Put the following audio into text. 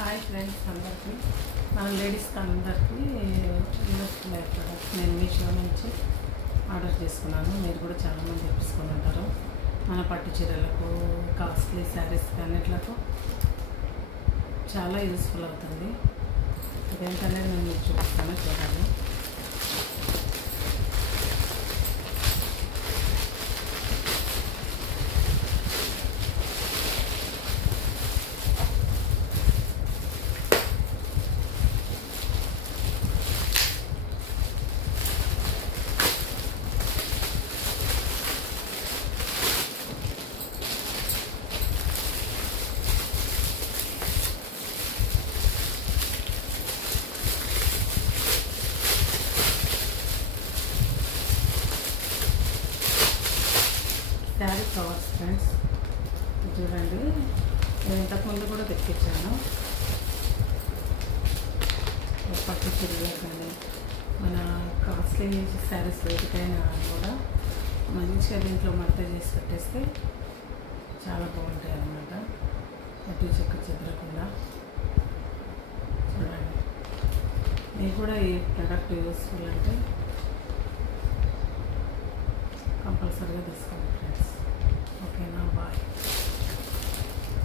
Hi friends అందరికీ. మా లేడీస్కి అందరికీ ఇండస్ట్రీ ప్రొడక్ట్స్ నేను మీషో నుంచి ఆర్డర్ చేసుకున్నాను. మీరు కూడా చాలామంది తెప్పించుకుని ఉంటారు. మన పట్టు చీరలకు కాస్ట్లీ శారీస్ అన్నిట్లకు చాలా యూస్ఫుల్ అవుతుంది. ఇదేంటనేది నేను మీకు చూపిస్తాను చూడాలి శారీ కవర్స్ ఫ్రెండ్స్. చూడండి. నేను ఇంతకుముందు కూడా తెప్పించాను. పట్టు చీరలు కానీ మన కాస్ట్లీ శారీస్ వేటికైనా కూడా మంచిగా దీంట్లో మడత చేసి కట్టేస్తే చాలా బాగుంటాయి అన్నమాట. అటు చెక్క చెదరకుండా చూడండి. మీకు కూడా ఈ ప్రోడక్ట్ యూస్ఫుల్ అంటే compulsory discomforts.